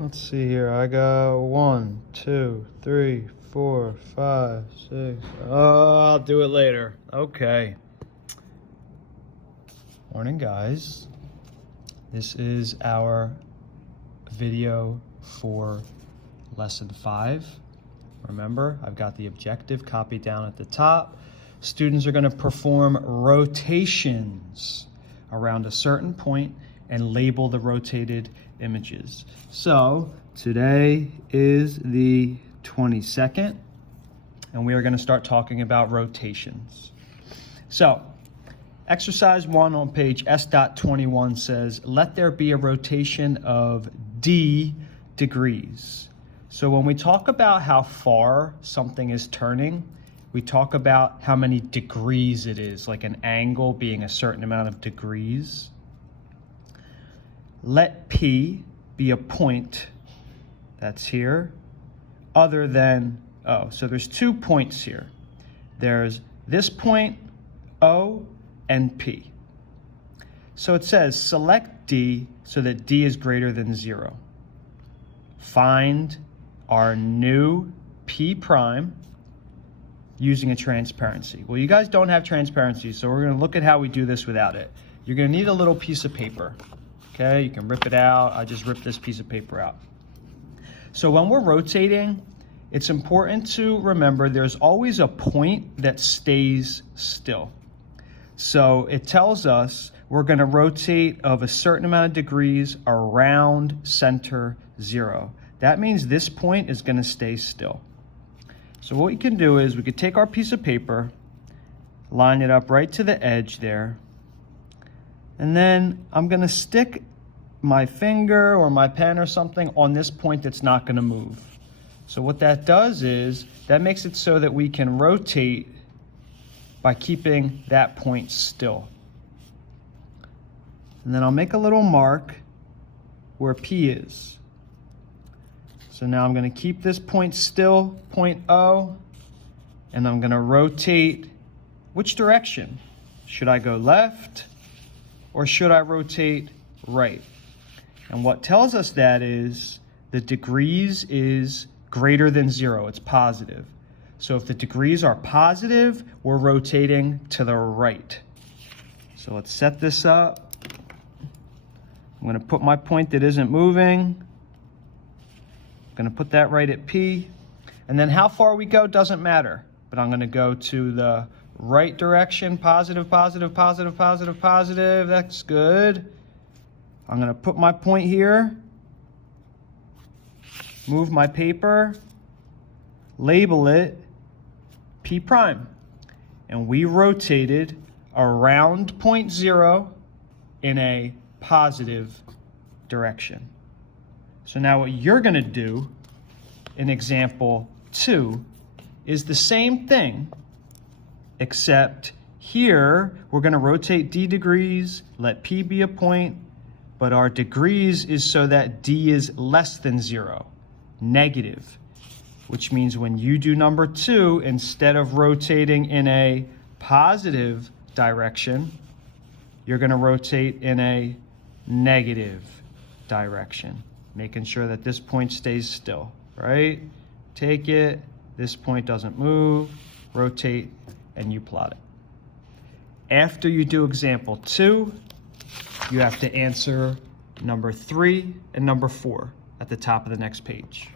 Let's see here. I got 1, 2, 3, 4, 5, 6. Oh, I'll do it later. Okay. Morning, guys. This is our video for lesson 5. Remember, I've got the objective copied down at the top. Students are going to perform rotations around a certain point and label the rotated images. So today is the 22nd, and we are going to start talking about rotations. So exercise 1 on page S.21 says, let there be a rotation of d degrees. So when we talk about how far something is turning, we talk about how many degrees it is, like an angle being a certain amount of degrees. Let P be a point that's here other than O. So there's 2 points here. There's this point, O, and P. So it says select D so that D is greater than 0. Find our new P prime using a transparency. Well, you guys don't have transparency, so we're going to look at how we do this without it. You're going to need a little piece of paper. Okay, you can rip it out. I just ripped this piece of paper out. So when we're rotating, it's important to remember there's always a point that stays still. So it tells us we're going to rotate of a certain amount of degrees around center 0. That means this point is going to stay still. So what we can do is we could take our piece of paper, line it up right to the edge there, and then I'm going to stick my finger or my pen or something on this point that's not going to move. So what that does is that makes it so that we can rotate by keeping that point still. And then I'll make a little mark where P is. So now I'm going to keep this point still, point O, and I'm going to rotate. Which direction? Should I go left or should I rotate right? And what tells us that is the degrees is greater than 0. It's positive. So if the degrees are positive, we're rotating to the right. So let's set this up. I'm going to put my point that isn't moving. I'm going to put that right at P. And then how far we go doesn't matter. But I'm going to go to the right direction. Positive, positive, positive, positive, positive. That's good. I'm going to put my point here. Move my paper. Label it P prime. And we rotated around point 0 in a positive direction. So now what you're going to do in example 2 is the same thing, except here we're going to rotate d degrees, let P be a point, but our degrees is so that d is less than 0, negative, which means when you do number 2, instead of rotating in a positive direction, you're going to rotate in a negative direction, making sure that this point stays still, right? Take it, this point doesn't move, rotate, and you plot it. After you do example 2, you have to answer number 3 and number 4 at the top of the next page.